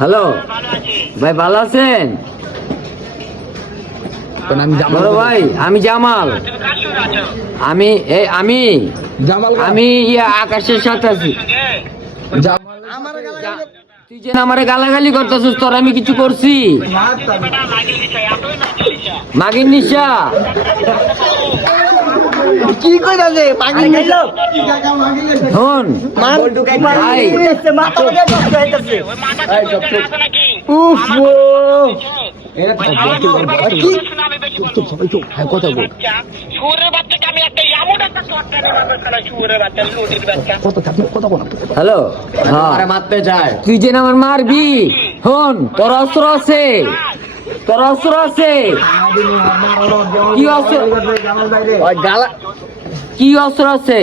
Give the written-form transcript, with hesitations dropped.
Hello ভাই, ভালো আছেন? বড় ভাই, আমি জামাল। আমি আমি আকাশের সাথে আছি। তুই যে আমারে গালাগালি করতেছিস, তোর আমি কিছু করছি? মাগির নিশা কি কইতাছে পাগল খাইলো শোন ভাই, মাথা লাগা নষ্ট হইতাছে উফ কথা বল। হ্যালো, মারতে যায়। তুই যে আমার মারবি, শোন তোর অস্ত্র আছে, তোর অস্ত্র আছে। কি অস্ত্র? কি অস্ত্র আছে?